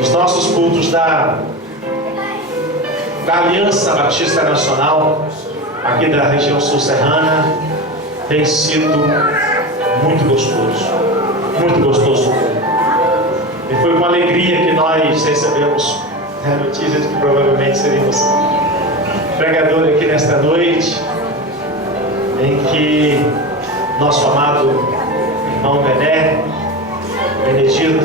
Os nossos cultos da Aliança Batista Nacional, aqui da região sul serrana, tem sido muito gostoso. E foi com alegria que nós recebemos a notícia de que provavelmente seríamos pregadores aqui nesta noite, em que nosso amado irmão Benedito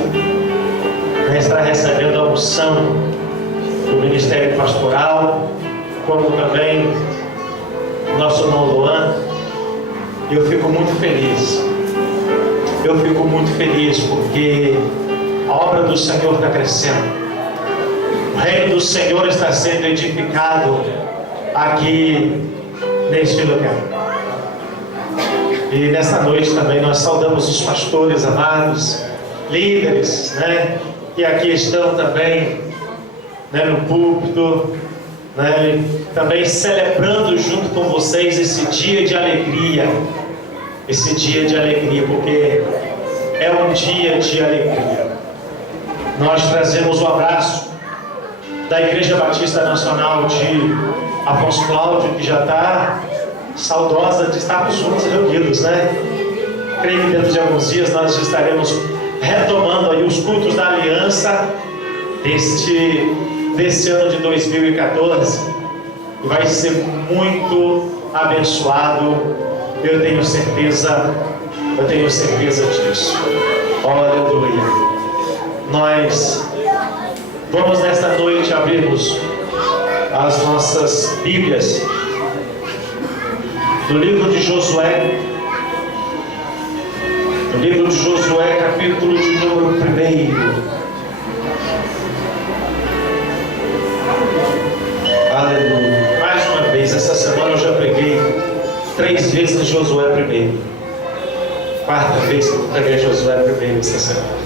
está recebendo a unção do Ministério Pastoral, como também nosso irmão Luan. Eu fico muito feliz porque a obra do Senhor está crescendo, o reino do Senhor está sendo edificado aqui neste lugar. E nesta noite também nós saudamos os pastores amados, líderes, né, que aqui estão também, né, no púlpito, né, também celebrando junto com vocês esse dia de alegria, porque é um dia de alegria. Nós trazemos o abraço da Igreja Batista Nacional de Afonso Cláudio, que já está saudosa de estarmos juntos reunidos, né? Creio que dentro de alguns dias nós estaremos retomando aí os cultos da aliança desse ano de 2014, e vai ser muito abençoado. Eu tenho certeza disso. Aleluia. Nós vamos nesta noite abrirmos as nossas Bíblias no livro de Josué. No livro de Josué, capítulo de número 1. Aleluia. Mais uma vez, essa semana eu já preguei 3 vezes em Josué 1. Quarta vez que eu preguei Josué 1 essa semana.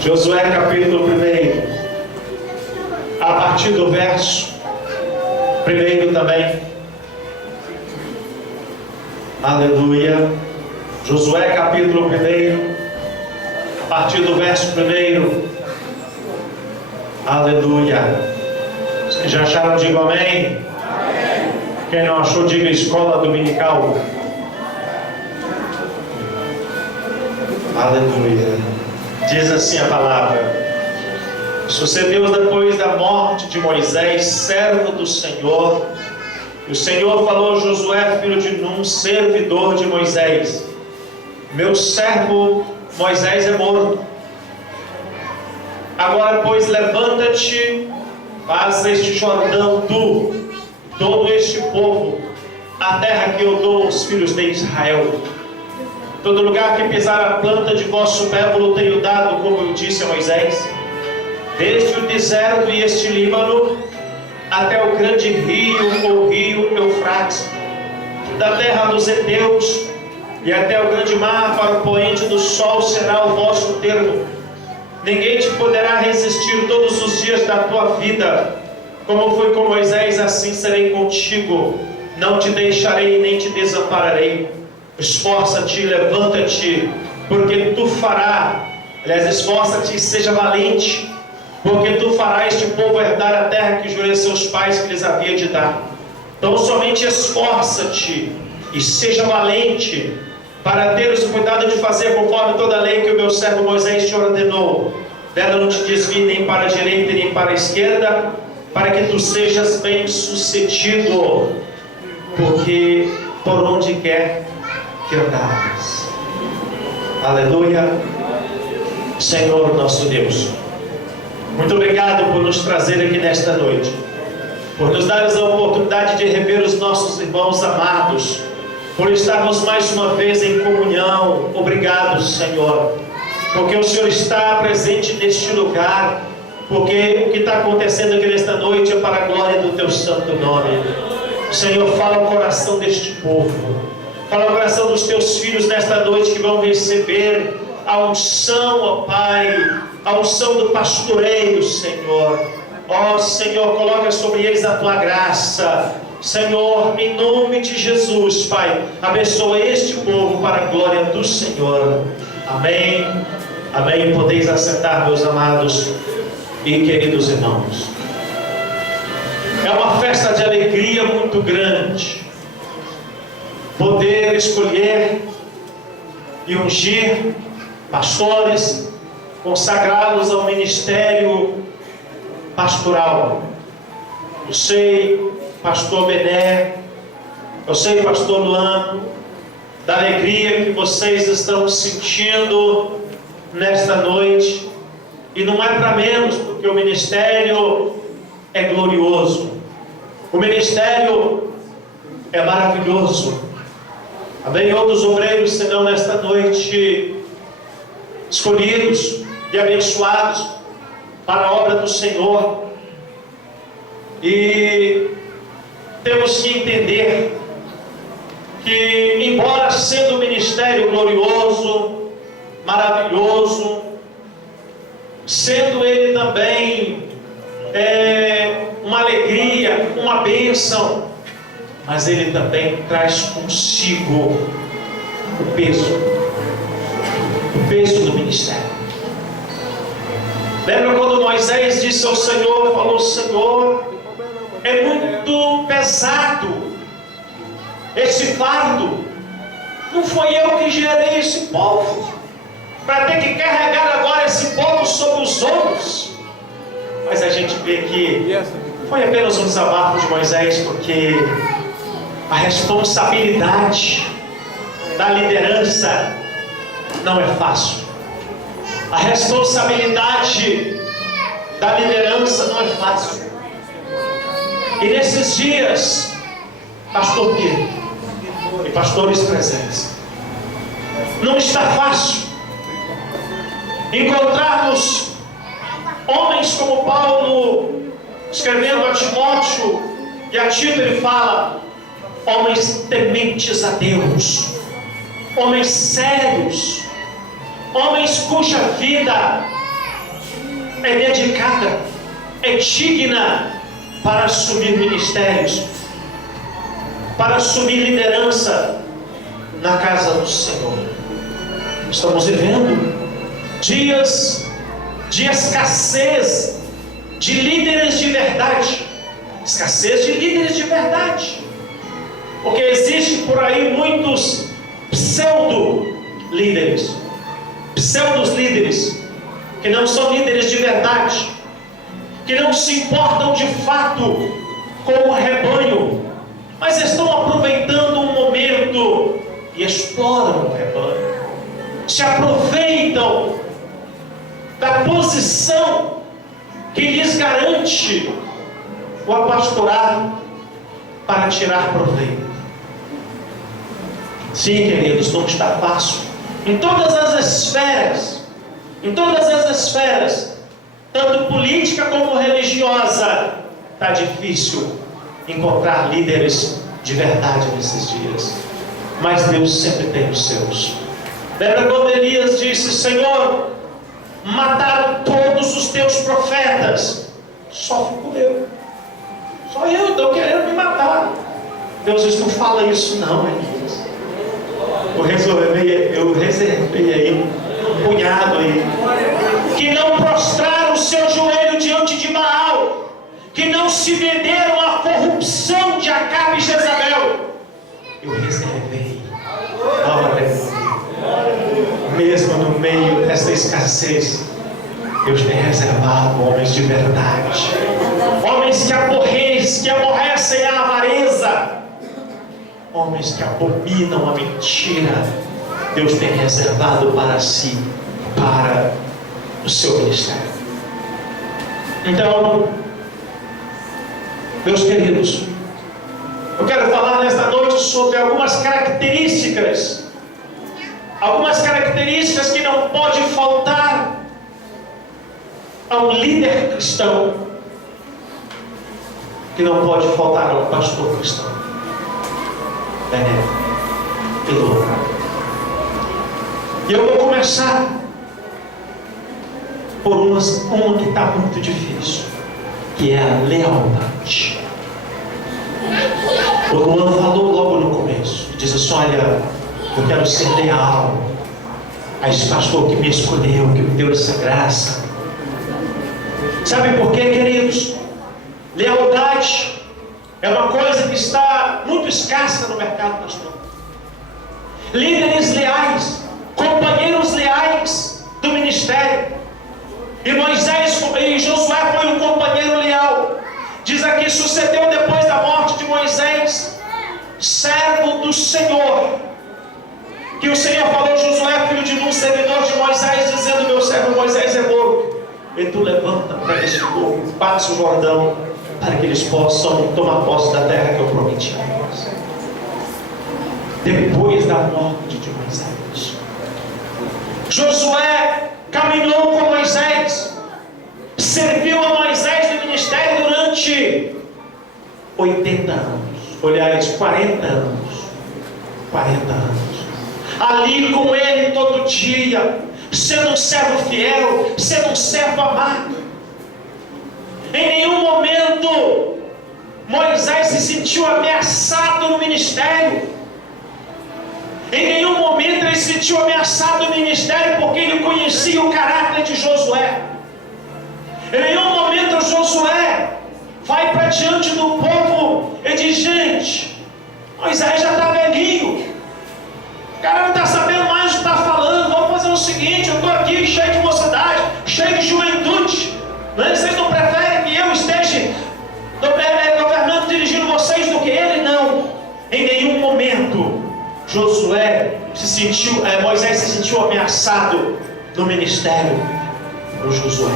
Josué capítulo 1, a partir do verso 1 também. Aleluia. Josué capítulo 1, a partir do verso 1. Aleluia. Os que já acharam, digam amém. Amém. Quem não achou, diga escola dominical. Aleluia. Diz assim a palavra: sucedeu depois da morte de Moisés, servo do Senhor, e o Senhor falou a Josué, filho de Num, servidor de Moisés: meu servo Moisés é morto. Agora, pois, levanta-te, passa este Jordão, tu, todo este povo, a terra que eu dou aos filhos de Israel. Todo lugar que pisar a planta de vosso pé vos tenho dado, como eu disse a Moisés, desde o deserto e este Líbano, até o grande rio, o rio Eufrates, da terra dos heteus, e até o grande mar, para o poente do sol será o vosso termo. Ninguém te poderá resistir todos os dias da tua vida. Como fui com Moisés, assim serei contigo. Não te deixarei nem te desampararei. Esforça-te, levanta-te, porque tu farás. Aliás, esforça-te e seja valente, porque tu farás este povo herdar a terra que jurei a seus pais que lhes havia de dar. Então somente esforça-te e seja valente, para teres o cuidado de fazer conforme toda a lei que o meu servo Moisés te ordenou. Dela não te desvie nem para a direita nem para a esquerda, para que tu sejas bem sucedido, porque por onde quer que andares. Aleluia. Senhor nosso Deus, muito obrigado por nos trazer aqui nesta noite, por nos dares a oportunidade de rever os nossos irmãos amados, por estarmos mais uma vez em comunhão. Obrigado, Senhor, porque o Senhor está presente neste lugar, porque o que está acontecendo aqui nesta noite é para a glória do Teu santo nome. Senhor, fala o coração deste povo, fala o coração dos Teus filhos nesta noite, que vão receber a unção, ó Pai, a unção do pastoreio, Senhor. Ó Senhor, coloca sobre eles a Tua graça, Senhor, em nome de Jesus, Pai. Abençoa este povo para a glória do Senhor. Amém Amém? Podeis assentar, meus amados e queridos irmãos. É uma festa de alegria muito grande poder escolher e ungir pastores, consagrá-los ao ministério pastoral. Eu sei, pastor Bené, eu sei, pastor Luan, da alegria que vocês estão sentindo nesta noite, e não é para menos, porque o ministério é glorioso, o ministério é maravilhoso. Amém? Outros obreiros serão nesta noite escolhidos e abençoados para a obra do Senhor, e temos que entender que, embora sendo um ministério glorioso, maravilhoso, sendo ele também uma alegria, uma bênção, mas ele também traz consigo o peso do ministério. Lembra quando Moisés disse ao Senhor, falou: Senhor, é muito pesado esse fardo, não foi eu que gerei esse povo, para ter que carregar agora esse povo sobre os ombros. Mas a gente vê que foi apenas um desabafo de Moisés, porque a responsabilidade da liderança não é fácil. A responsabilidade da liderança não é fácil. E nesses dias, pastor Pedro e pastores presentes, não está fácil encontrarmos homens como Paulo, escrevendo a Timóteo e a Tito, ele fala: homens tementes a Deus, homens sérios, homens cuja vida é dedicada, é digna para assumir ministérios, para assumir liderança na casa do Senhor. Estamos vivendo dias de escassez de líderes de verdade, escassez de líderes de verdade, porque existe por aí muitos pseudo-líderes, pseudos-líderes, que não são líderes de verdade, que não se importam de fato com o rebanho, mas estão aproveitando um momento e exploram o rebanho, se aproveitam da posição que lhes garante o apastorado para tirar proveito. Sim, queridos, não está fácil. Em todas as esferas, tanto política como religiosa, está difícil encontrar líderes de verdade nesses dias. Mas Deus sempre tem os seus. Lembra quando Elias disse: Senhor, mataram todos os teus profetas, só fico eu. Só eu estou querendo me matar. Deus não fala isso não, Elias. Eu reservei aí um punhado aí, que não prostraram o seu joelho diante de Baal, que não se venderam à corrupção de Acabe e Jezabel. Eu reservei. Mesmo no meio dessa escassez, Deus tem reservado homens de verdade, homens que aborrecem a avareza, homens que abominam a mentira. Deus tem reservado para si, para o seu ministério. Então, meus queridos, eu quero falar nesta noite sobre algumas características que não pode faltar a um líder cristão, que não pode faltar a um pastor cristão. E eu vou começar por uma que está muito difícil, que é a lealdade. O Luan falou logo no começo, diz assim: olha, eu quero ser leal, a esse pastor que me escolheu, que me deu essa graça. Sabe por quê, queridos? Lealdade é uma coisa que está muito escassa no mercado pastoral. Líderes leais, companheiros leais do ministério. E Josué foi um companheiro leal. Diz aqui, sucedeu depois da morte de Moisés, servo do Senhor, que o Senhor falou: Josué, filho de Nun, servidor de Moisés, dizendo: meu servo Moisés é morto, e tu levanta para este povo, passa o Jordão, para que eles possam tomar posse da terra que eu prometi a eles. Depois da morte de Moisés, Josué caminhou com Moisés, serviu a Moisés no ministério durante 80 anos, aliás, 40 anos. 40 anos. Ali com ele todo dia, sendo um servo fiel, sendo um servo amado. Em nenhum momento Moisés se sentiu ameaçado no ministério. Em nenhum momento ele se sentiu ameaçado no ministério, porque ele conhecia o caráter de Josué. Em nenhum momento Josué vai para diante do povo e diz: gente, Moisés já está velhinho, o cara não está sabendo mais o que está falando, vamos fazer o seguinte: eu estou aqui cheio de mocidade, cheio de juventude, vocês não preferem que eu esteja governando, dirigindo vocês do que ele? Não. Em nenhum momento Moisés se sentiu ameaçado no ministério por Josué.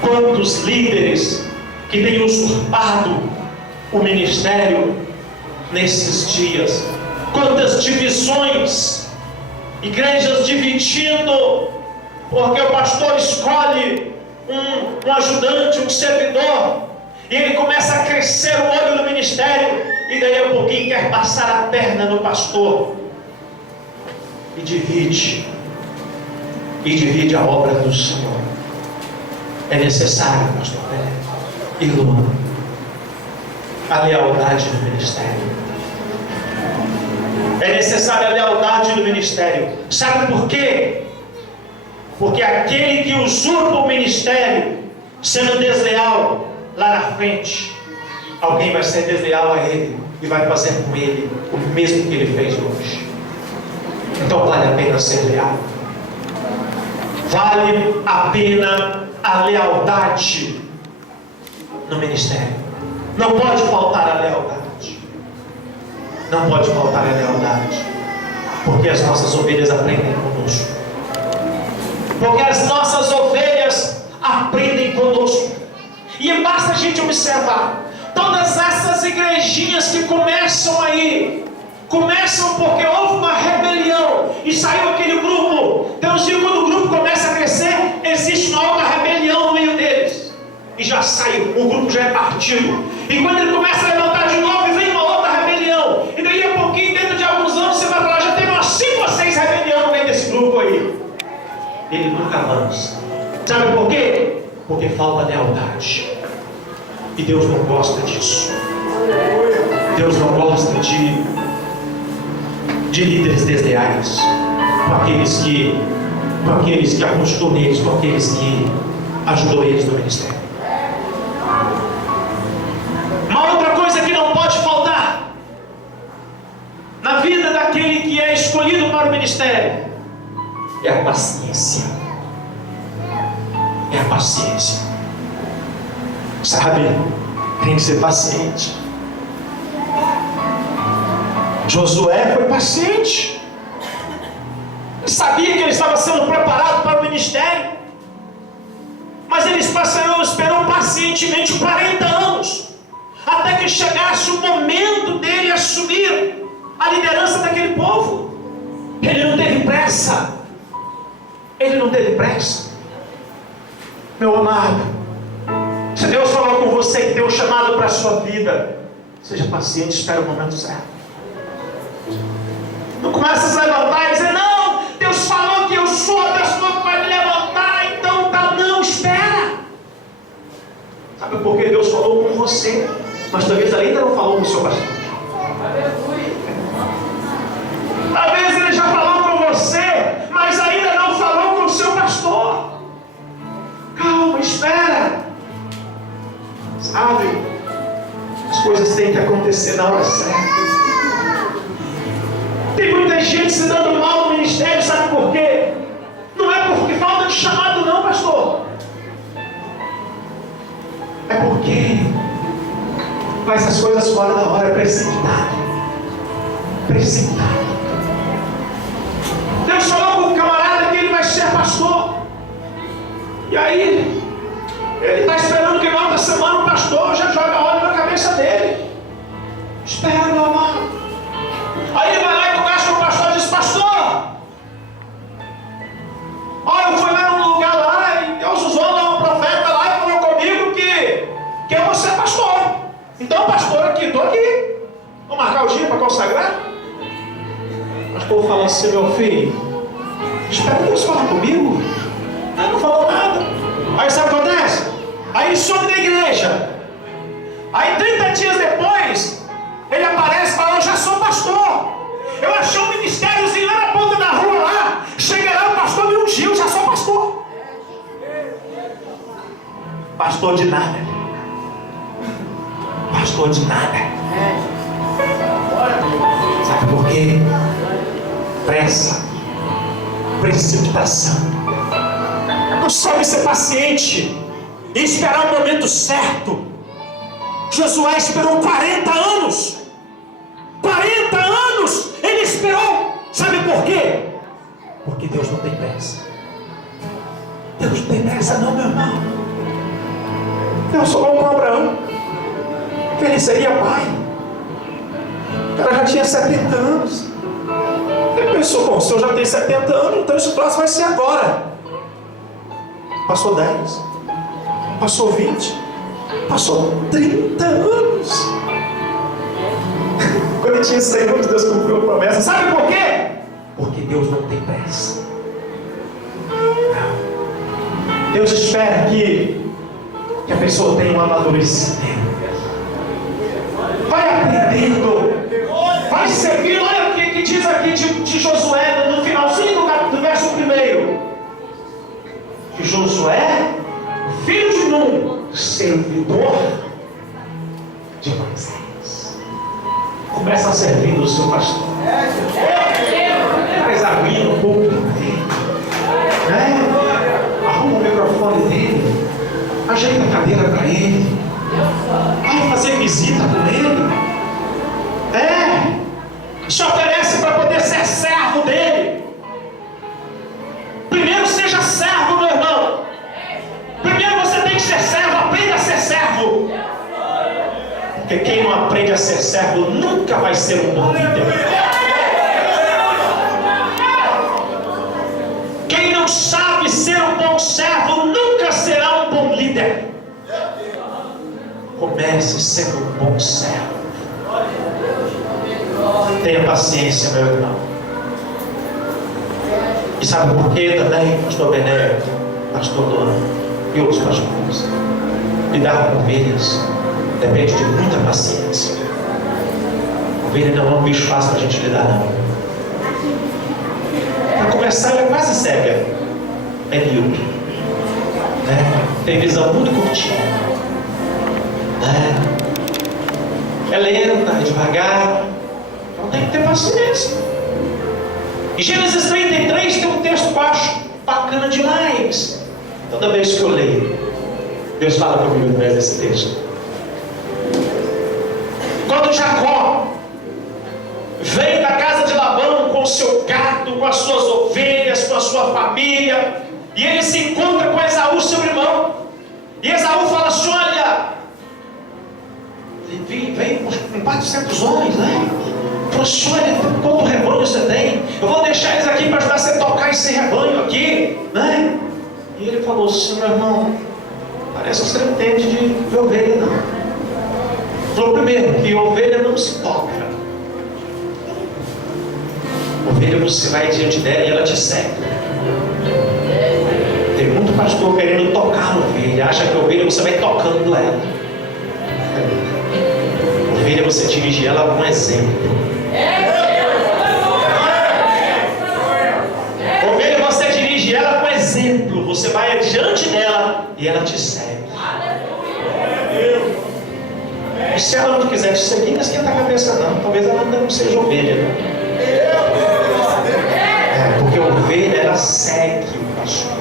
Quantos líderes que têm usurpado o ministério nesses dias? Quantas divisões, igrejas dividindo, porque o pastor escolhe um ajudante, um servidor, e ele começa a crescer o olho no ministério, e daí a pouquinho quer passar a perna no pastor, e divide a obra do Senhor. É necessário, pastor e Luan, a lealdade no ministério. É necessária a lealdade no ministério. Sabe por quê? Porque aquele que usurpa o ministério, sendo desleal, lá na frente, alguém vai ser desleal a ele e vai fazer com ele o mesmo que ele fez hoje. Então vale a pena ser leal. Vale a pena a lealdade no ministério. Não pode faltar a lealdade. Não pode faltar a lealdade, porque as nossas ovelhas aprendem conosco. Porque as nossas ovelhas aprendem conosco. E basta a gente observar todas essas igrejinhas que começam aí, começam porque houve uma rebelião e saiu aquele grupo. Então, quando o grupo começa a crescer, existe uma outra rebelião no meio deles, e já saiu, o grupo já é partido. E quando ele começa a levantar de novo, vem uma outra rebelião, e daí a pouquinho, dentro de alguns anos, você vai falar: já tem umas 5 ou 6 rebeliões no meio desse grupo aí. Ele nunca avança. Sabe por quê? Porque falta lealdade. E Deus não gosta disso. Deus não gosta de líderes desleais, com aqueles que apostou neles, com aqueles que ajudou eles no ministério. Uma outra coisa que não pode faltar na vida daquele que é escolhido para o ministério é a paciência. É a paciência. Sabe, tem que ser paciente. Josué foi paciente. Ele sabia que ele estava sendo preparado para o ministério, mas ele esperou pacientemente 40 anos, até que chegasse o momento dele assumir a liderança daquele povo. Ele não teve pressa. Ele não teve pressa. Meu amado, se Deus falou com você que tem um chamado para a sua vida, seja paciente, espera o momento certo. Não começa a se levantar e dizer: não, Deus falou que eu sou, Deus falou que vai me levantar, então tá. Não, espera. Sabe por que Deus falou com você, mas talvez ainda não falou com o seu pastor? Talvez ele acontecer na hora certa. Tem muita gente se dando mal no ministério, sabe por quê? Não é porque falta de chamado não, pastor. É porque faz as coisas fora da hora, precipitado. Precipitado. Deus falou com o camarada que ele vai ser pastor. E aí, ele está esperando que na outra semana o pastor já joga óleo na cabeça dele. Espera, meu amado. Aí ele vai lá e conversa com o pastor e diz: pastor, olha, eu fui lá num lugar lá e Deus usou um profeta lá e falou comigo que eu vou ser pastor. Então, pastor, estou aqui. Vamos marcar o dia para consagrar? O pastor fala assim: meu filho, espera Deus falar comigo. Aí não falou nada. Aí sabe o que acontece? Aí ele some da igreja. Aí 30 dias depois, ele aparece e fala: eu já sou pastor. Eu achei um ministériozinho lá na ponta da rua lá. Cheguei lá, o pastor me ungiu, já sou pastor. Pastor de nada. Pastor de nada. Sabe por quê? Pressa, precipitação. Não sabe ser paciente e esperar o momento certo. Josué esperou 40 anos. 40 anos ele esperou. Sabe por quê? Porque Deus não tem pressa. Deus não tem pressa não, meu irmão. Deus falou com Abraão que ele seria pai. O cara já tinha 70 anos. Ele pensou: bom, se eu já tenho 70 anos, então esse troço vai ser agora. Passou 10, passou 20, passou 30 anos. Quando ele tinha 100 anos, Deus cumpriu a promessa. Sabe por quê? Porque Deus não tem pressa. Deus espera que a pessoa tenha um amadurecimento. Vai aprendendo, vai servindo. Olha o que diz aqui de Josué no finalzinho do verso 1. Que Josué, filho de Nun, servidor de Moisés, começa servindo o seu pastor. Traz a aguinha no púlpito dele, arruma o microfone dele, ajeita a cadeira para ele, vai fazer visita com ele, se oferece para poder ser servo dele. Primeiro seja servo, meu irmão. Primeiro você tem que ser servo. Aprenda a ser servo. Porque quem não aprende a ser servo nunca vai ser um bom líder. Quem não sabe ser um bom servo nunca será um bom líder. Comece sendo um bom servo. Tenha paciência, meu irmão. E sabe por quê também, pastor Bené, pastor Dona e outros pastores? Lidar com ovelhas depende de muita paciência. Ovelha não é um bicho fácil para a gente lidar, não. Para começar, ela é quase cega. É miúdo. Tem visão muito curtinha. É lenta, é devagar. Então tem que ter paciência. Em Gênesis 33 tem um texto que eu acho bacana demais. Toda vez que eu leio, Deus fala comigo através desse texto. Quando Jacó vem da casa de Labão com o seu gado, com as suas ovelhas, com a sua família, e ele se encontra com Esaú, seu irmão, e Esaú fala assim: olha, vem com 400 homens, né? Falou assim: olha, quanto rebanho você tem? Eu vou deixar eles aqui para ajudar você a tocar esse rebanho aqui, né? E ele falou assim: meu irmão, parece que você não entende de ovelha, não. Ele falou: primeiro, que ovelha não se toca. Ovelha você vai diante dela e ela te segue. Tem muito pastor querendo tocar a ovelha, acha que a ovelha você vai tocando ela. Ovelha você dirige ela com exemplo. Ovelha você dirige ela com exemplo. Você vai adiante dela e ela te segue. E se ela não quiser te seguir, não esquenta a cabeça não. Talvez ela não seja ovelha, né? Porque a ovelha, ela segue o pastor.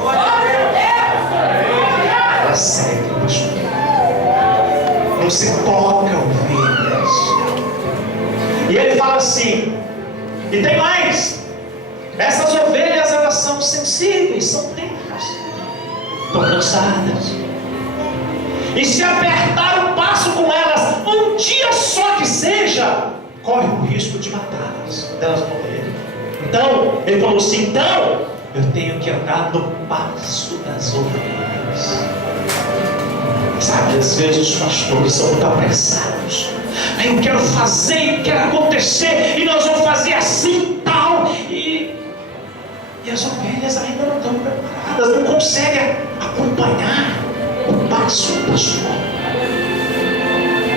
Ela segue o pastor. Não se toca ovelhas. E ele fala assim, e tem mais. Essas ovelhas, elas são sensíveis, são tenras, estão cansadas. E se apertar o passo com elas, um dia só que seja, corre o risco de matá-las, delas morrerem. Então, ele falou assim, então, eu tenho que andar no passo das ovelhas. Sabe, às vezes os pastores são muito apressados. Eu quero fazer, eu quero acontecer, e nós vamos fazer assim, tal. E as ovelhas ainda não estão preparadas, não conseguem acompanhar o passo do pastor.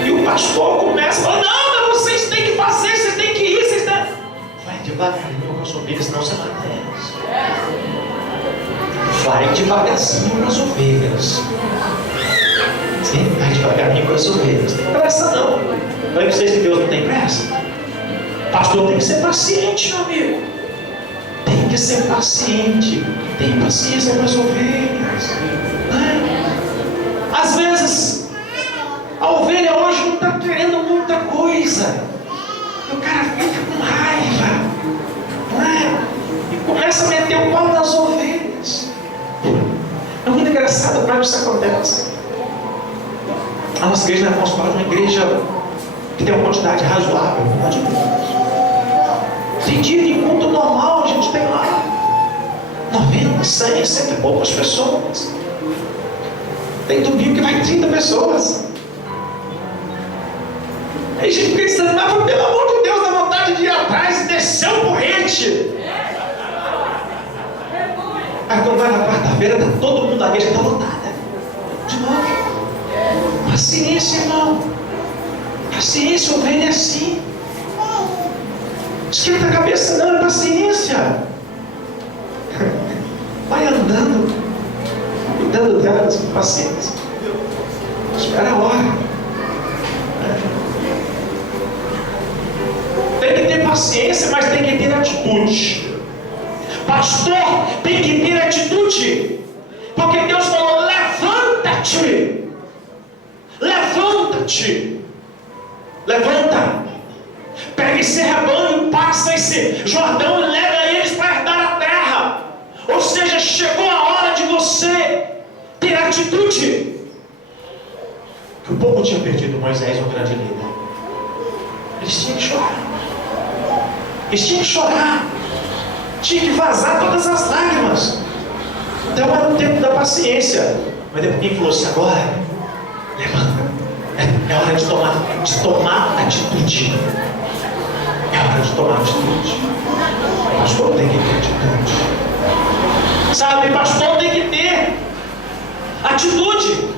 E o pastor começa a falar, não, mas vocês têm que fazer, vocês têm que ir, vocês têm... Vai devagarinho com as ovelhas, senão você mata elas. Vai devagarzinho com as ovelhas. Sim, vai devagarinho com as ovelhas. Não tem pressa não. Falei para vocês que Deus não tem pressa. Pastor tem que ser paciente, meu amigo. Tem que ser paciente. Tem paciência com as ovelhas. Às vezes, a ovelha hoje não está querendo muita coisa. E o cara fica com raiva. Não é? E começa a meter o pau nas ovelhas. É muito engraçado como isso acontece. A nossa igreja, nós vamos falar de uma igreja que tem uma quantidade razoável, de pessoas. Tem dia de culto normal, a gente tem lá 90, 100, 100 e poucas pessoas. Tem domingo que vai 30 pessoas. Aí a gente fica desanimado, pelo amor de Deus, dá vontade de ir atrás e descer o porrete. Aí quando vai na quarta-feira, tá todo mundo, a igreja está lotada. De novo. Paciência, irmão. Paciência, ovelha é assim. Esquenta a cabeça, não, é paciência. Vai andando, cuidando delas com paciência. Espera a hora. Tem que ter paciência, mas tem que ter atitude. Pastor, tem que ter atitude. Porque Deus falou, levanta-te. Levanta-te. Levanta. Pega esse rebanho, passa esse Jordão e leva eles para herdar a terra. Ou seja, chegou a hora de você ter atitude. Que o povo tinha perdido Moisés, um grande líder. Eles tinham que chorar. Eles tinham que chorar. Tinha que vazar todas as lágrimas. Então era o tempo da paciência. Mas depois quem falou assim, agora, levanta. É hora de tomar atitude. É hora de tomar atitude. O pastor tem que ter atitude. Sabe, pastor tem que ter atitude.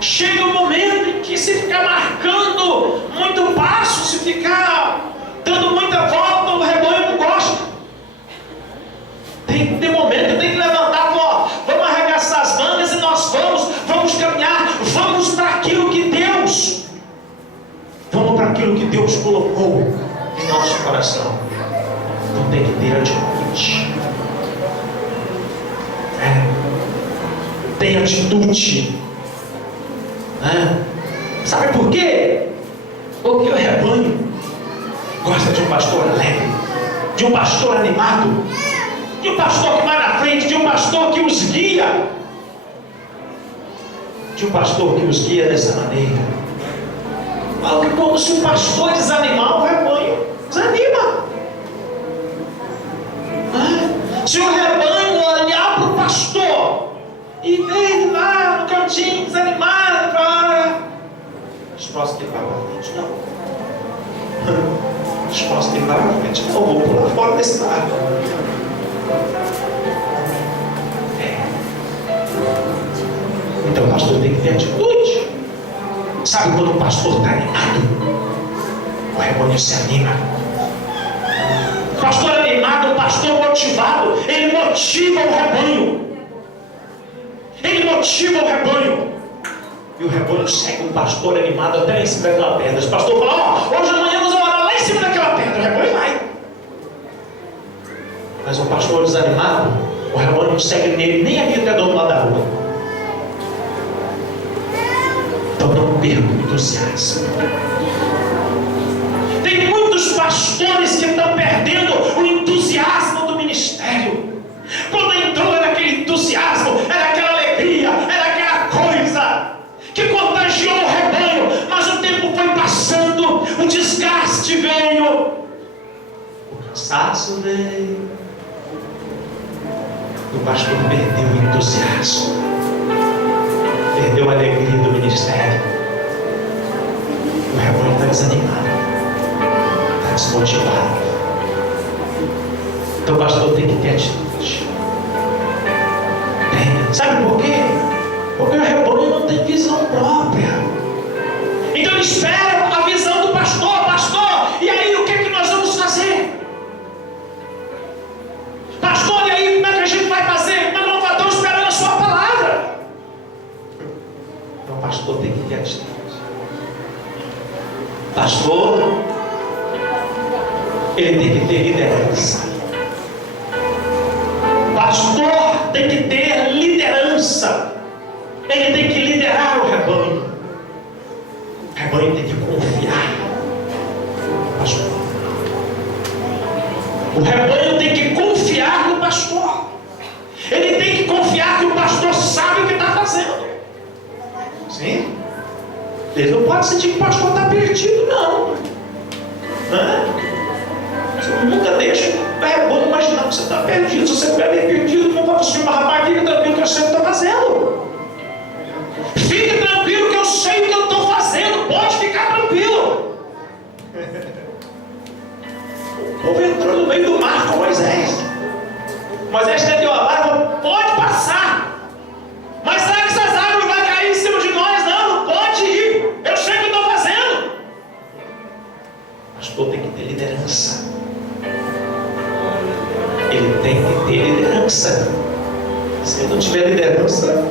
Chega um momento em que se ficar marcando muito passo, se ficar dando muita volta, o rebanho não gosta. Tem que ter momento, tem que levantar, ó, vamos arregaçar as mangas e nós vamos caminhar, vamos para aquilo que Deus, vamos para aquilo que Deus colocou em nosso coração. Então tem que ter atitude. Tem atitude. Sabe por quê? Porque o rebanho gosta de um pastor alegre, de um pastor animado, de um pastor que vai na frente, de um pastor que os guia, de um pastor que os guia dessa maneira. Fala que como se o pastor desanimar, o rebanho desanima. Se o rebanho olhar para o pastor e ver ele lá no cantinho desanimado, para os próximos que vai para frente, não. Os próximos que vai para frente, não. Vou pular fora desse barco. Então o pastor tem que ter atitude. Sabe quando o pastor está animado? O rebanho se anima. O pastor animado, o pastor motivado, ele motiva o rebanho. Ele motiva o rebanho. E E o rebanho segue o pastor animado até lá em cima daquela pedra. O pastor fala: ó, hoje de manhã nós vamos orar lá em cima daquela pedra. O rebanho vai. Mas o pastor desanimado, o rebanho não segue nele, nem ali até do outro lado da rua. Então não perca o entusiasmo. Tem muitos pastores que estão perdendo o entusiasmo do ministério. Quando entrou era aquele entusiasmo, era aquela alegria, era aquela coisa que contagiou o rebanho. Mas o tempo foi passando, o desgaste veio, o cansaço veio. O pastor perdeu o entusiasmo, perdeu a alegria do ministério. O rebanho está desanimado, está desmotivado. Então o pastor tem que ter atitude. Sabe por quê? Porque o rebanho não tem visão própria. Então ele espera a visão do pastor. Pastor, e aí o que é que nós vamos fazer? Pastor, e aí como é que a gente vai fazer? Como é que nós estamos esperando a sua palavra? Então o pastor tem que ter atitude. Pastor, ele tem que ter liderança. Pastor tem que ter liderança. Ele tem que liderar o rebanho. O rebanho tem que confiar no pastor. O rebanho tem que confiar no pastor. Ele tem que confiar que o pastor sabe o que está fazendo. Sim? Ele não pode sentir que o pastor está perdido, não. Você nunca deixa o rebanho imaginar que você está perdido. Se você estiver bem perdido, não vai conseguir, mas rapaz, fique tranquilo que eu sei o que estou fazendo. Fique tranquilo que eu sei o que eu estou fazendo. Pode ficar tranquilo. O povo entrou no meio do mar com Moisés. Moisés estendeu a vara, pode passar. Mas será que essas árvores vão cair em cima de nós? Não, não pode ir. Eu sei o que estou fazendo. O pastor tem que ter liderança. Ele tem que ter liderança. Se ele não tiver liderança,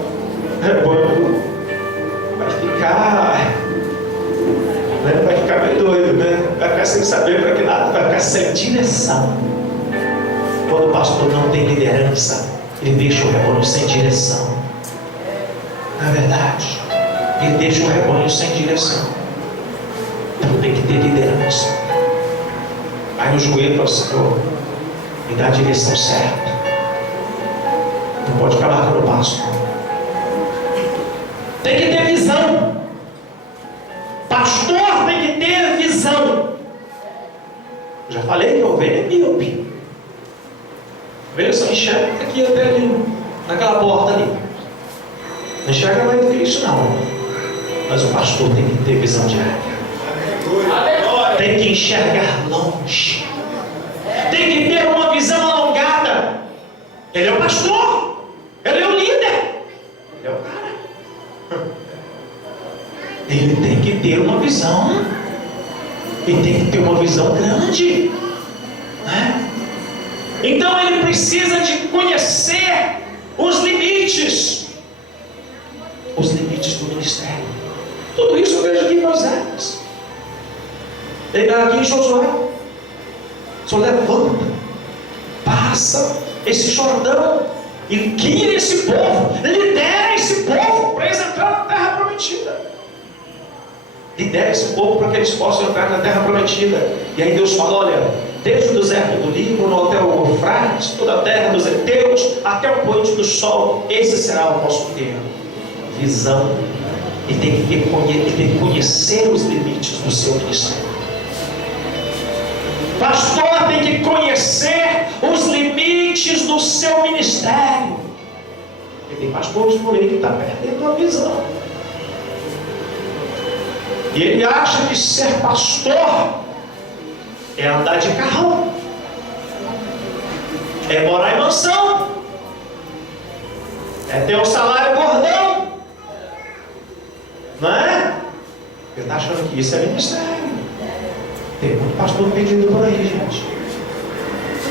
vai ficar meio doido, né? Vai ficar sem saber para que lado, vai ficar sem direção. Quando o pastor não tem liderança, ele deixa o rebanho sem direção. Na verdade, ele deixa o rebanho sem direção. Então tem que ter liderança. Vai no joelho para o Senhor, me dá a direção certa. Não pode ficar marcando o passo. Tem que ter visão. Pastor tem que ter visão. Já falei que a ovelha é míope. A ovelha só enxerga aqui até ali, naquela porta ali. Não enxerga mais do que isso, não. Mas o pastor tem que ter visão diária. Tem que enxergar longe. Tem que ter uma visão alongada. Ele é o pastor. Ele é o líder. Ele é o cara. Ele tem que ter uma visão. Ele tem que ter uma visão grande, né? Então ele precisa de conhecer os limites do ministério. Tudo isso eu vejo aqui em Moisés. Aqui em Josué. Só levanta, passa esse Jordão e guia esse povo, lidera esse povo para eles entrarem na terra prometida. Lidera esse povo para que eles possam entrar na terra prometida. E aí Deus fala: olha, desde o deserto do Líbano até o Eufrates, toda a terra dos heteus, até o poente do sol, esse será o vosso termo. Visão. E tem que conhecer os limites do seu ministério. Pastor tem que conhecer os limites do seu ministério. Porque tem pastores por aí que estão perdendo a visão. E ele acha que ser pastor é andar de carrão, é morar em mansão, é ter um salário gordão, não é? Ele está achando que isso é ministério. Tem muito pastor perdido por aí, gente.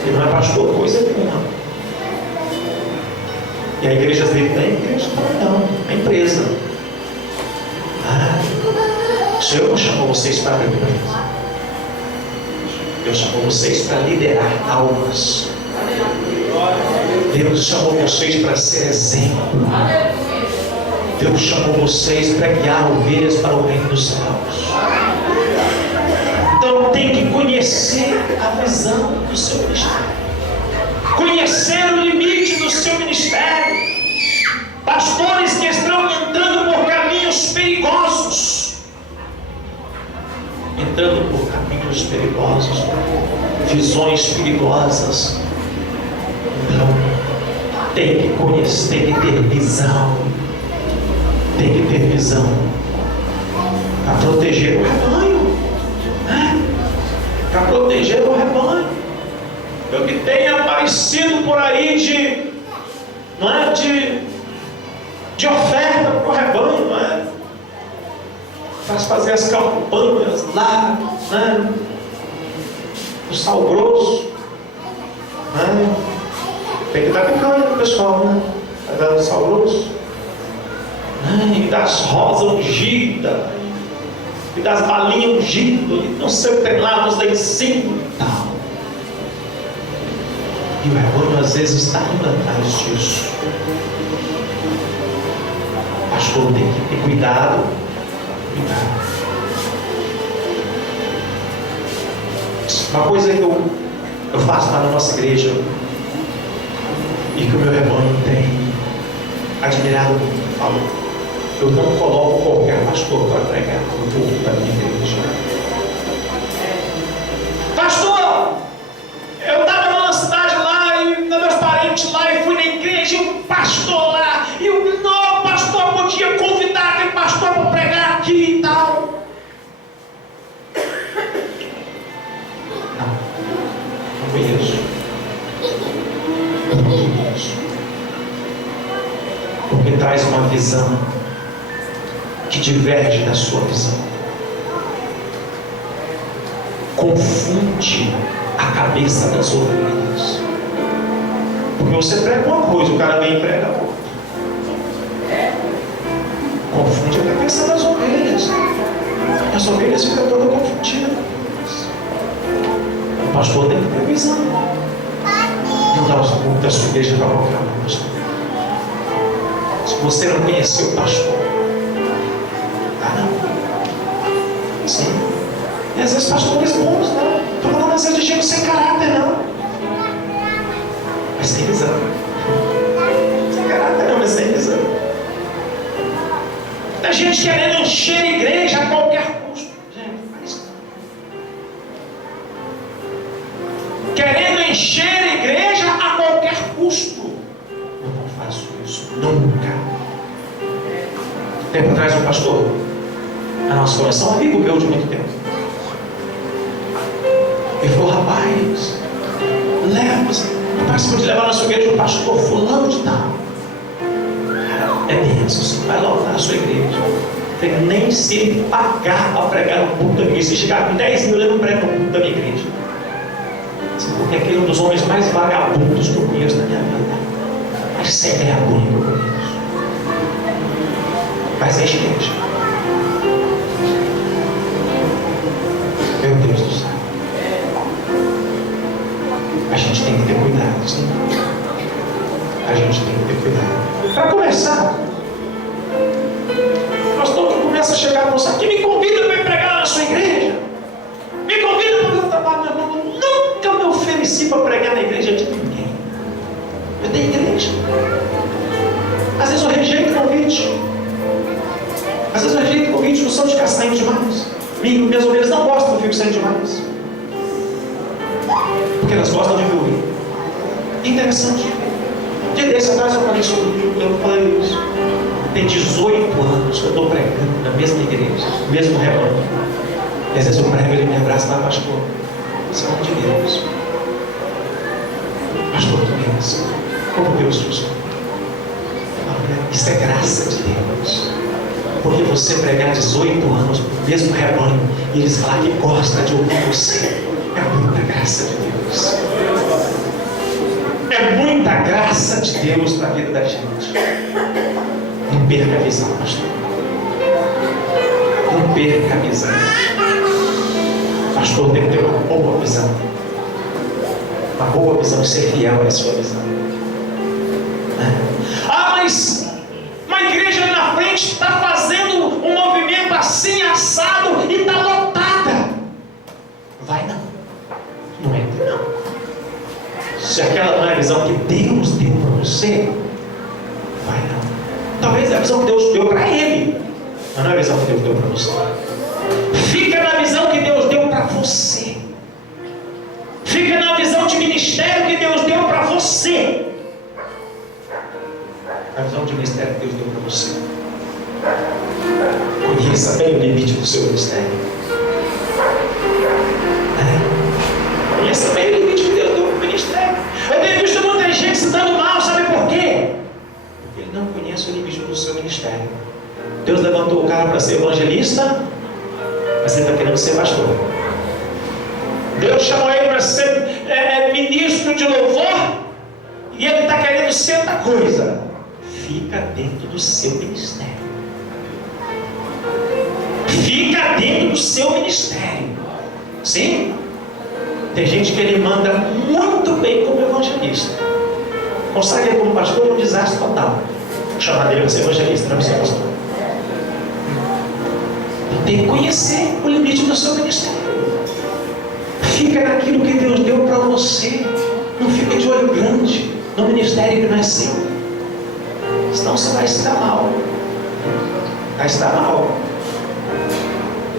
Ele não é pastor coisa nenhuma. E a igreja dele não é igreja, não, é empresa. O Senhor não chamou vocês para abrir portas. Deus chamou vocês para liderar almas. Deus chamou vocês para ser exemplo. Deus chamou vocês para guiar ovelhas para o reino dos céus. Então tem que conhecer a visão do seu ministério, conhecer o limite do seu ministério. Pastores que estão entrando por caminhos perigosos, visões perigosas. Então tem que conhecer, tem que ter visão, para proteger o rebanho, né? Para proteger o rebanho. O que tem aparecido por aí de oferta para o rebanho, não é? Faz fazer as campanhas lá, né? O sal grosso, né? Tem que dar picanha pro pessoal, né? Vai dar o sal grosso, né? E das rosas ungidas, e das balinhas ungidas, e não sei o que tem lá, nos lencinhos e tal. E o rebanho às vezes está indo atrás disso. O pastor tem que ter cuidado. Uma coisa que eu faço lá na nossa igreja e que o meu rebanho tem admirado muito, eu não coloco qualquer pastor para pregar no púlpito da minha igreja. Pastor, eu estava numa cidade lá e meus parentes lá e fui na igreja e um pastor lá e o novo pastor podia convidar aquele pastor para pregar aqui e tal. Não conheço. Porque traz uma visão que diverge da sua visão, confunde a cabeça das ovelhas. Porque você prega uma coisa, o cara vem e prega outra. Confunde a cabeça das ovelhas. As ovelhas ficam todas confundidas. O pastor tem que ter visão. Não dá os cultos da sua igreja para qualquer um, pastor. Se você não conheceu o pastor, não. Sim. E às vezes pastores bons, não. Estou falando às vezes de gente sem caráter, não. Mas sem visão. Sem caráter não, mas sem visão. A gente querendo encher a igreja a qualquer custo. Gente, faz. Querendo encher a igreja a qualquer custo. Eu não faço isso nunca. Tempo atrás um pastor, a nossa conversão, um amigo meu de muito tempo, ele falou: rapaz, eu participo de levar na sua igreja o pastor fulano de tal. É bênção, você vai lotar a sua igreja. Tem nem se ele pagar para pregar no culto da minha igreja. Se chegar com 10 mil, ele não prega no culto da minha igreja. Porque aquele é um dos homens mais vagabundos que eu conheço na minha vida. Mas sem vergonha que eu conheço. Mas é igreja. Meu Deus do céu. A gente tem que ter cuidado, sim. A gente tem que ter cuidado. Para começar, pastor que começa a chegar no aqui, me convida para ir pregar na sua igreja. Me convida para o meu trabalho. Eu nunca me ofereci para pregar na igreja de ninguém. Eu tenho igreja. Às vezes eu rejeito o convite. Às vezes eu rejeito o convite, não são de ficar saindo demais. Minhas ovelhas não gostam de ficar saindo demais. Porque elas gostam de ouvir. Interessante. Dia desse atrás eu falei isso. Tem 18 anos que eu estou pregando na mesma igreja, no mesmo rebanho. E às vezes eu prego e ele me abraça lá, pastor. Isso é nome de Deus. Pastor, que bênção. Como Deus usa. Isso é graça de Deus. Porque você pregar 18 anos no mesmo rebanho e eles falar que gosta de ouvir você, é muita graça de Deus. É muita graça de Deus para a vida da gente. Não perca a visão, pastor. Não perca a visão. O pastor tem que ter uma boa visão. Uma boa visão, ser fiel à sua visão. Ah, mas uma igreja ali na frente está fazendo um movimento assim, assado, e está lotada. Vai não. Não entra não. Se aquela não é a visão que Deus deu para você, vai não. Talvez é a visão que Deus deu para ele, mas não é a visão que Deus deu para você. Fica na visão que Deus deu para você. Fica na visão de ministério que Deus deu para você. A visão de ministério que Deus deu para você. Conheça bem o limite do seu ministério. Conheça bem o limite que Deus deu para o ministério. Eu tenho visto muita gente se dando mal, sabe por quê? Porque ele não conhece o limite do seu ministério. Deus levantou o cara para ser evangelista, mas ele está querendo ser pastor. Deus chamou ele para ser ministro de louvor, e ele está querendo ser outra coisa. Fica dentro do seu ministério. Fica dentro do seu ministério. Sim? Tem gente que ele manda muito bem como evangelista. Consegue ele como pastor, é um desastre total. Chamar dele para ser evangelista, não para ser pastor. Tem que conhecer o limite do seu ministério. Fica naquilo que Deus deu para você. Não fica de olho grande no ministério que não é seu. Senão você vai se dar mal. Vai se dar mal.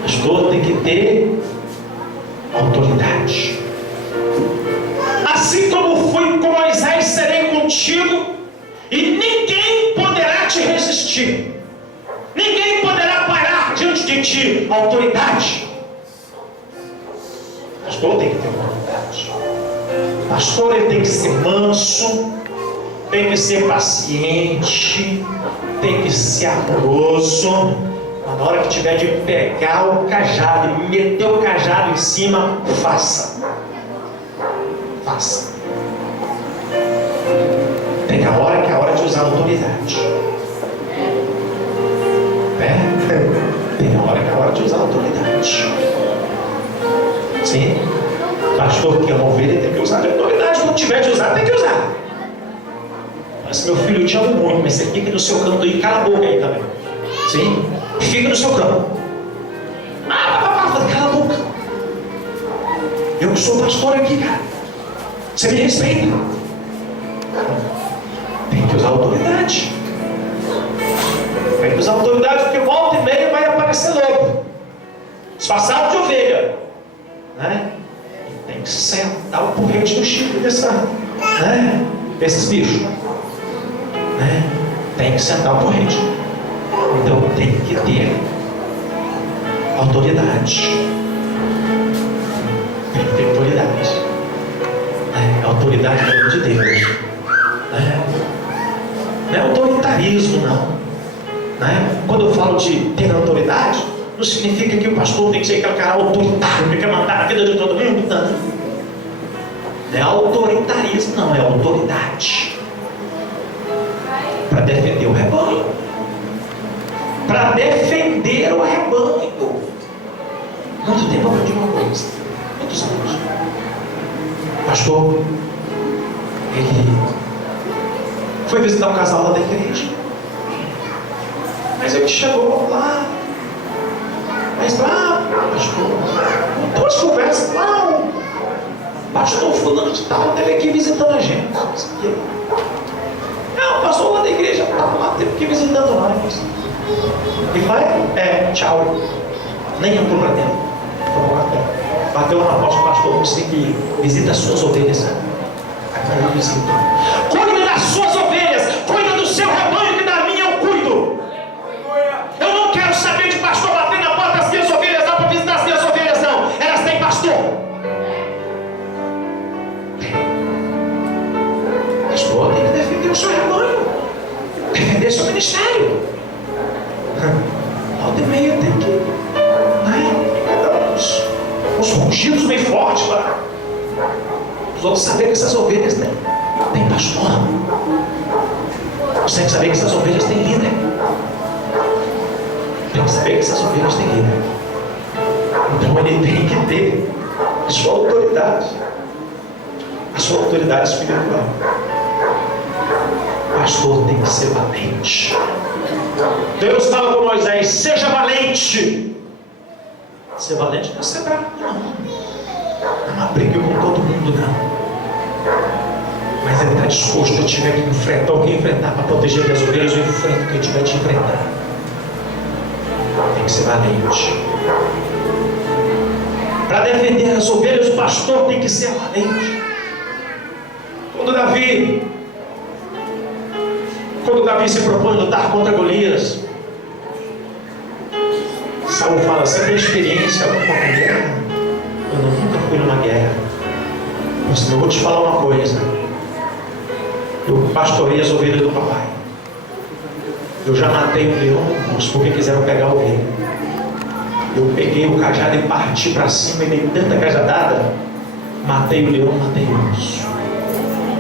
Pastor tem que ter autoridade. Assim como fui com Moisés, serei contigo, e ninguém poderá te resistir. Ninguém poderá parar diante de ti. Autoridade. Pastor tem que ter autoridade. Pastor ele tem que ser manso, tem que ser paciente, tem que ser amoroso. Mas na hora que tiver de pegar o cajado e meter o cajado em cima, faça. Faça. Tem a hora que é a hora de usar a autoridade. Tem a hora que é a hora de usar a autoridade. Sim. Pastor que ama ovelha tem que usar a autoridade. Quando tiver de usar, tem que usar. Mas meu filho, eu te amo muito, mas você fica no seu canto e cala a boca aí também. Sim. Fica no seu canto. Cala a boca. Eu que sou pastor aqui, cara. Você me respeita. Tem que usar autoridade. Tem que usar autoridade, porque volta e meia vai aparecer lobo, disfarçado de ovelha, né? E tem que sentar o porrete no chifre desses bichos, né? Tem que sentar o porrete. Então tem que ter autoridade. Tem que ter autoridade. É autoridade de Deus. Não é autoritarismo, não. Quando eu falo de ter autoridade, não significa que o pastor tem que ser aquele cara autoritário que quer mandar a vida de todo mundo. Não é autoritarismo, não. É autoridade. Para defender o rebanho. Para defender o rebanho. Muito tempo eu aprendi uma coisa. Muitos anos. Pastor, ele foi visitar um casal lá da igreja. Mas ele chegou lá. Mas lá, pastor, com duas conversas lá, o pastor fulano de tal teve aqui visitando a gente. Não, o pastor lá da igreja estava lá, teve aqui visitando nós. E vai? Tchau. Nem entrou para dentro. Bateu na porta do pastor, você que visita as suas ovelhas. Aí ele visita. Cuida das suas ovelhas, cuida do seu rebanho, que da minha eu cuido. Eu não quero saber de pastor bater na porta das minhas ovelhas, não, para visitar as minhas ovelhas, não. Elas têm pastor. Pastor tem que defender o seu rebanho, defender seu ministério. Volta e meia tem que uns rugidos bem fortes para os outros saberem que essas ovelhas têm pastor. Você tem que saber que essas ovelhas têm líder. Tem tem que saber que essas ovelhas têm líder. Então ele tem que ter a sua autoridade. A sua autoridade espiritual. O pastor tem que ser valente. Deus fala com Moisés: seja valente. Ser valente não é ser bravo, não é briga com todo mundo, não. Mas ele está disposto, eu tiver que enfrentar o que enfrentar para proteger as ovelhas, eu enfrento o que eu tiver de enfrentar. Tem que ser valente. Para defender as ovelhas, o pastor tem que ser valente. Quando Davi se propõe a lutar contra Golias, Saul fala: você tem experiência com uma guerra? Eu nunca fui numa guerra. Mas eu vou te falar uma coisa: eu pastorei as ovelhas do papai. Eu já matei um leão porque quiseram pegar a ovelha. Eu peguei o cajado e parti para cima e dei tanta cajadada, matei o leão, matei o urso,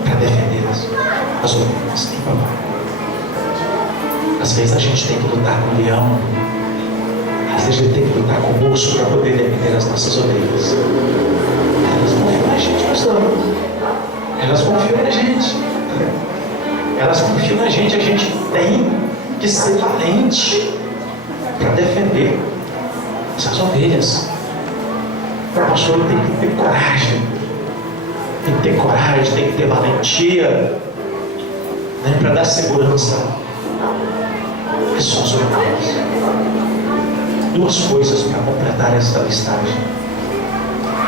para defender as ovelhas do papai. Às vezes a gente tem que lutar com o leão, às vezes a gente tem que lutar com o urso para poder defender as nossas ovelhas. Elas confiam na gente, pastor. Elas confiam na gente. Elas confiam na gente. A gente tem que ser valente para defender essas ovelhas. O pastor tem que ter coragem. Tem que ter coragem, tem que ter valentia, né, para dar segurança às suas ovelhas. Duas coisas para completar essa listagem: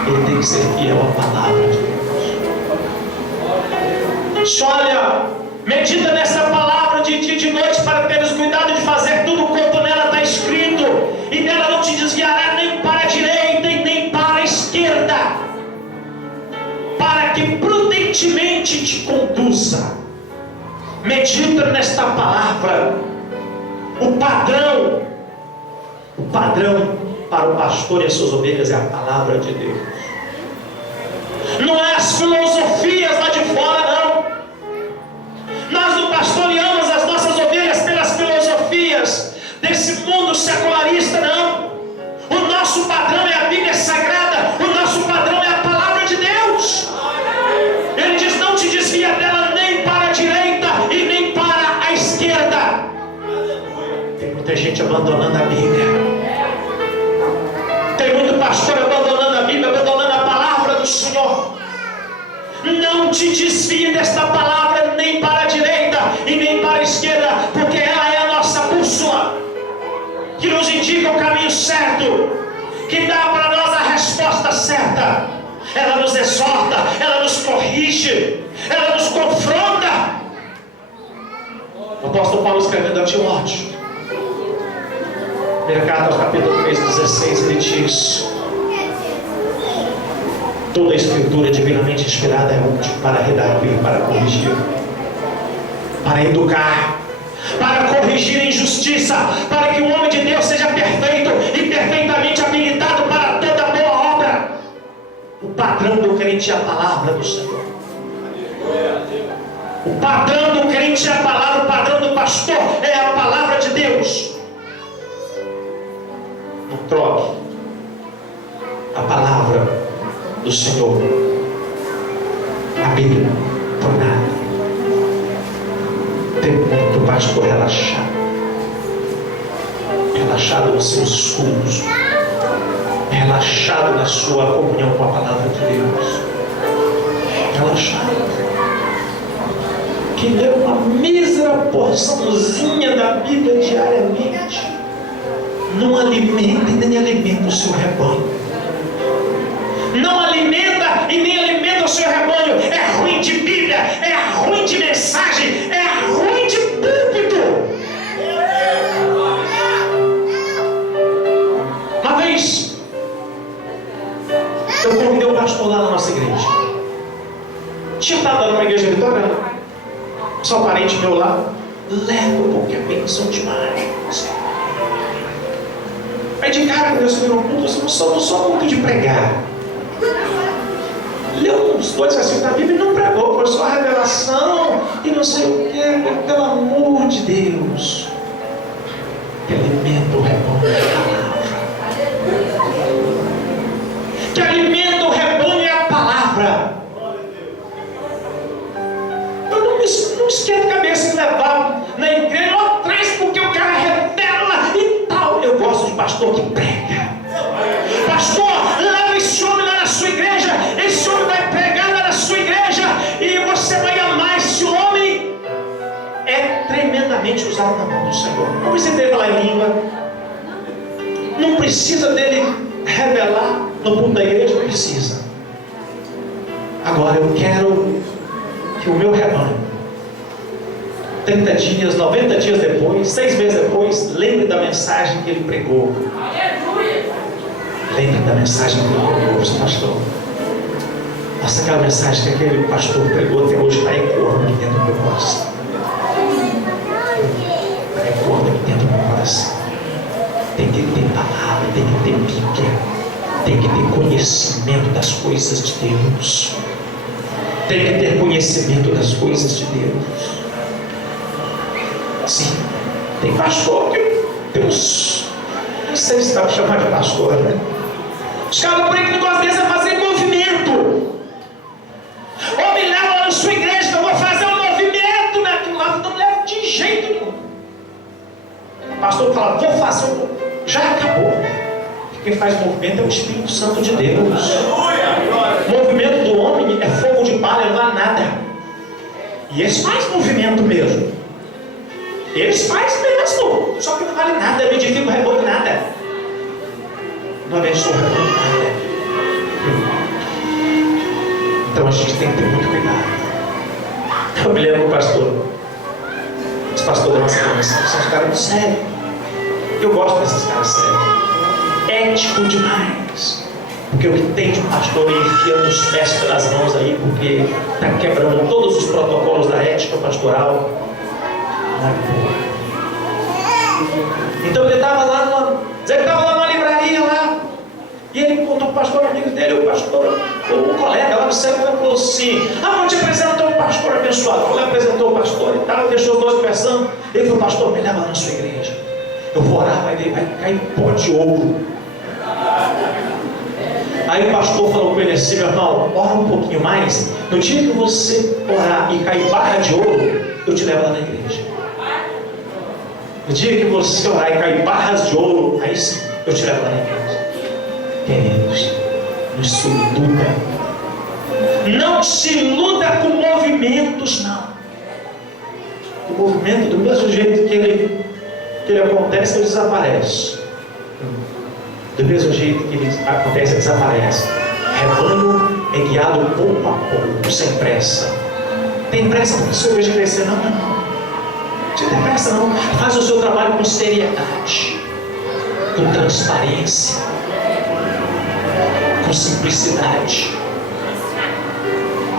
ele tem que ser fiel à palavra de Deus. Olha, medita nessa palavra de dia e de noite, para teres cuidado de fazer tudo quanto nela está escrito, e dela não te desviará nem para a direita e nem para a esquerda, para que prudentemente te conduza. Medita nesta palavra. O padrão para o pastor e as suas ovelhas é a palavra de Deus. Não é as filosofias lá de fora, não. Nós não pastoreamos as nossas ovelhas pelas filosofias desse mundo secularista, não. O nosso padrão é a Bíblia Sagrada. O nosso padrão é a palavra de Deus. Ele diz: não te desvia dela nem para a direita e nem para a esquerda. Tem muita gente abandonando a Bíblia. Tem muito pastor abandonando a Bíblia, abandonando a palavra do Senhor. Não te desvie desta palavra nem para a direita e nem para a esquerda, porque ela é a nossa bússola, que nos indica o caminho certo, que dá para nós a resposta certa. Ela nos exorta, ela nos corrige, ela nos confronta. O apóstolo Paulo, escrevendo a Timóteo, primeira carta ao capítulo 3, 16, ele diz: toda a escritura divinamente inspirada é útil para redarguir, para corrigir, para educar, para corrigir a injustiça, para que o homem de Deus seja perfeito e perfeitamente habilitado para toda boa obra. O padrão do crente é a palavra do Senhor. O padrão do crente é a palavra, o padrão do pastor é a palavra de Deus. Não troque a palavra do Senhor, a Bíblia, por nada. Tem muito pastor relaxado nos seus estudos, relaxado na sua comunhão com a palavra de Deus, relaxado, que lê uma mísera porçãozinha da Bíblia diariamente, não alimenta e nem alimenta o seu rebanho. Não alimenta e nem alimenta o seu rebanho. É ruim de Bíblia, é ruim de mensagem, é ruim de púlpito. Uma vez eu convidei um pastor lá na nossa igreja. Tinha estado numa igreja vitoriana, só parente meu lá. Leva, porque é bênção demais. Aí de cara, quando eu subi no culto, eu não sou muito de pregar. Leu uns 2 versículos da Bíblia e não pregou, foi só a revelação e não sei o que. Pelo amor de Deus, que alimenta o rebanho. é tremendamente usado na mão do Senhor. Não precisa dele falar em língua, não precisa dele revelar no mundo da igreja, não precisa. Agora eu quero que o meu rebanho, 30 dias, 90 dias depois, 6 meses depois, lembre da mensagem que ele pregou. Lembre da mensagem que ele pregou, pastor. Nossa, aquela mensagem que aquele pastor pregou até hoje está ecoando aqui dentro do meu coração. Está ecoando aqui dentro do meu coração. Tem que ter palavra, tem que ter Bíblia, tem que ter conhecimento das coisas de Deus. Tem que ter conhecimento das coisas de Deus. Sim, tem pastor que Deus, não sei se está me chamando de pastor, né? Os caras por aí que não gostam deles é fazer movimento. Ou me leva lá na sua igreja que eu vou fazer um movimento naquilo lá, não leva de jeito nenhum. O pastor fala, vou fazer um, já acabou. Quem faz movimento é o Espírito Santo de Deus. O movimento do homem é fogo de palha, não há nada. E eles fazem movimento mesmo. Eles fazem mesmo, só que não vale nada, não edifica o rebanho nada. Não abençoa o rebanho nada. Então a gente tem que ter muito cuidado. Eu me lembro do pastor. Os pastores da nossa comissão são os caras muito sérios. Eu gosto desses caras sérios. Ético demais. Porque o que tem de pastor enfiando os pés pelas mãos aí, porque está quebrando todos os protocolos da ética pastoral. Então ele estava lá numa livraria lá, e ele encontrou o pastor amigo dele, o colega lá no centro, falou assim, vou te apresentar um pastor abençoado. Ele apresentou o pastor e tal, deixou os dois conversando. Ele falou, pastor, me leva lá na sua igreja, eu vou orar, vai cair pó de ouro. Aí o pastor falou com ele assim, meu irmão, ora um pouquinho mais, no dia que você orar e cair barra de ouro, eu te levo lá na igreja. No dia que você orar e cair barras de ouro, aí sim, eu te levo lá na igreja. Queridos, não se iluda. Não se iluda com movimentos, não. O movimento, do mesmo jeito que ele acontece, ele desaparece. Do mesmo jeito que ele acontece, ele desaparece. Rebanho é guiado pouco a pouco, sem pressa. Tem pressa para que a sua igreja crescer? Não. Você tem pressa não. Faz o seu trabalho com seriedade, com transparência, com simplicidade.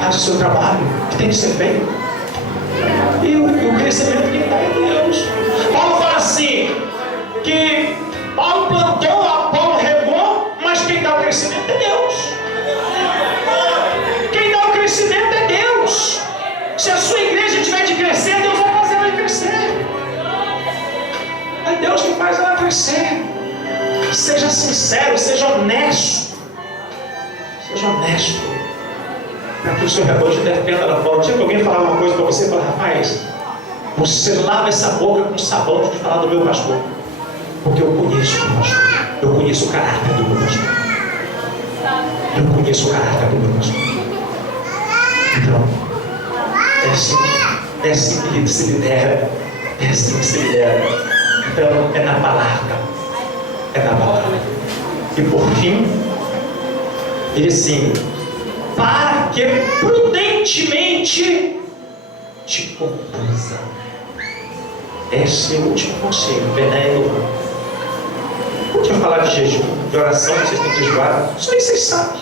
Faz o seu trabalho que tem que ser feito. E o crescimento que está em Deus. Paulo fala assim, que Paulo plantou, Apolo regou, mas quem dá o crescimento é Deus. Quem dá o crescimento é Deus. Se a sua igreja tiver de crescer, Deus vai fazer ela crescer. É Deus que faz ela crescer. Seja sincero, seja honesto. Seja honesto. Para que o seu rebanho dependa da forma. Tinha que alguém falar uma coisa para você e falar, rapaz, você lava essa boca com sabão de falar do meu pastor. Porque eu conheço o meu pastor. Eu conheço o caráter do meu pastor. Eu conheço o caráter do meu pastor. Então, é assim que se lidera. É assim que se lidera. Então, é na palavra. É na palavra. E por fim, ele assim, para que prudentemente te conduza. Esse é o último conselho, Benelo. Podia falar de jejum, de oração, vocês têm que jejuar. Isso aí vocês sabem.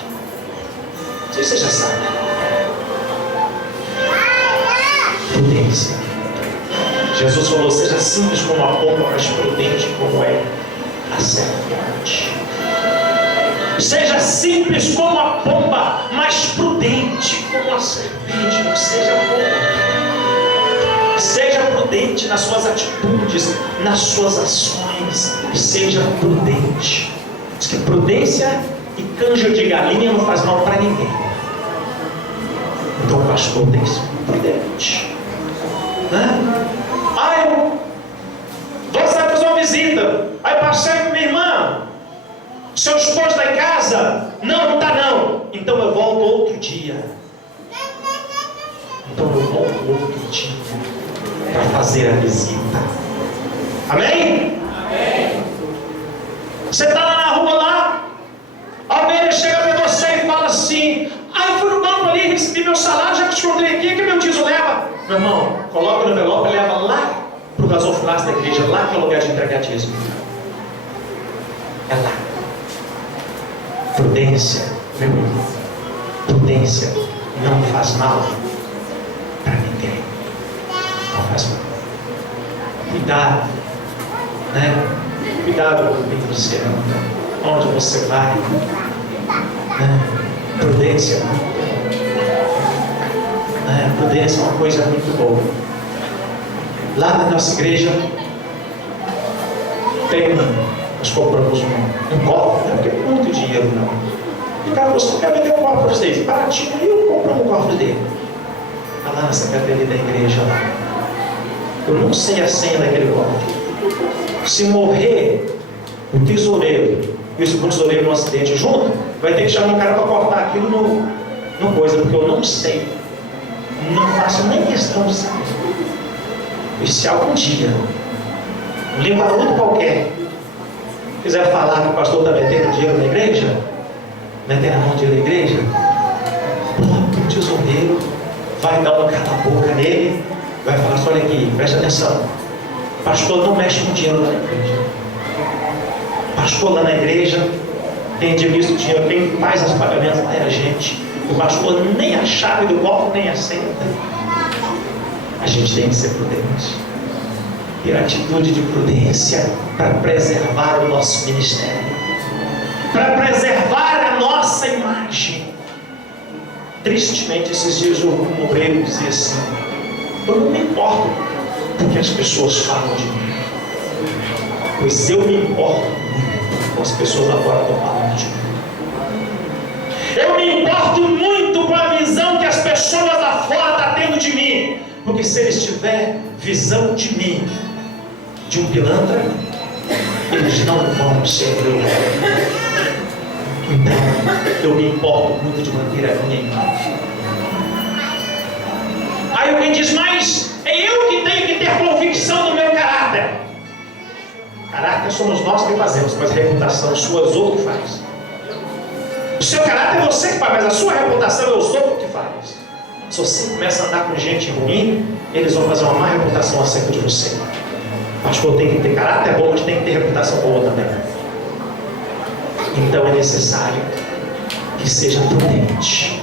Isso aí vocês já sabem. Prudência. Jesus falou, seja simples como a pomba, mas prudente como é a serpente. Seja simples como a pomba, mas prudente como a serpente. Não seja pomba. Seja prudente nas suas atitudes, nas suas ações. Seja prudente. Diz que prudência e canja de galinha não faz mal para ninguém. Então o pastor tem que ser prudente. Vou fazer uma visita. Aí passei com minha irmã. Seu esposo está em casa? Não está não. Então eu volto outro dia. para fazer a visita. Amém? Você está lá na rua lá, a ovelha chega para você e fala assim: ah, eu fui no banco ali, recebi meu salário, já que te encontrei aqui, que meu dízimo leva. Meu irmão, coloca no envelope e leva lá para o gasofilácio da igreja, lá que é o lugar de entregar dízimo. É lá. Prudência, meu irmão. Prudência não faz mal para ninguém. Não faz mal. Cuidado, né? Cuidado com quem você anda, onde você vai, né? Prudência, né? Prudência é uma coisa muito boa. Lá na nossa igreja nós compramos um copo, não tem muito dinheiro não. E o cara falou: quer vender um copo para vocês? Baratinho, e eu comprei um copo dele. Está lá na secretaria da igreja lá. Eu não sei a senha daquele copo. Se morrer o tesoureiro e o segundo tesoureiro num acidente junto, vai ter que chamar um cara para cortar aquilo no coisa, porque eu não sei. Não faço nem questão de saber. E se algum dia um limpador qualquer quiser falar que o pastor está metendo dinheiro na igreja, metendo a mão dinheiro na igreja, o tesoureiro vai dar uma cala-boca nele, vai falar assim: olha aqui, presta atenção, pastor não mexe com dinheiro lá na igreja. Pastor lá na igreja, quem divide o dinheiro, quem faz os pagamentos lá é a gente. O pastor nem a chave do copo nem aceita. A gente tem que ser prudente, ter atitude de prudência para preservar o nosso ministério, para preservar a nossa imagem. Tristemente, esses dias eu ouvi um obreiro dizer assim: eu não me importo com o que as pessoas falam de mim, pois eu me importo muito com as pessoas lá fora estão falando de mim. Eu me importo muito com a visão que as pessoas lá fora estão tendo de mim, porque se eles tiverem visão de mim, de um pilantra, eles não vão ser eu. Então, eu me importo muito de manter a minha imagem. Aí alguém diz: mas é eu que tenho que ter convicção do meu caráter. Caráter somos nós que fazemos, mas a reputação sua é os outros que faz. O seu caráter é você que faz, mas a sua reputação é os outros que faz. Se você começa a andar com gente ruim, eles vão fazer uma má reputação acerca de você. O pastor tem que ter caráter bom, mas tem que ter reputação boa também. Então é necessário que seja prudente.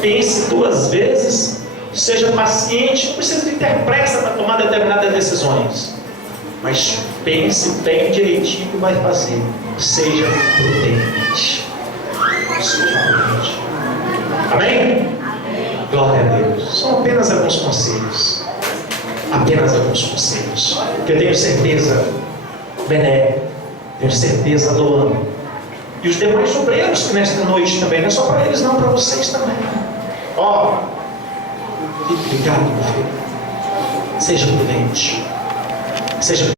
Pense 2 vezes, seja paciente, não precisa de ter pressa para tomar determinadas decisões. Mas pense bem direitinho o que vai fazer. Seja prudente. Seja prudente. Amém? Glória a Deus. São apenas alguns conselhos. Apenas alguns conselhos. Que eu tenho certeza, Bené, tenho certeza, Luan, e os demais obreiros que nesta noite também, não é só para eles não, para vocês também. Ó, fique ligado, meu filho. Seja prudente. Seja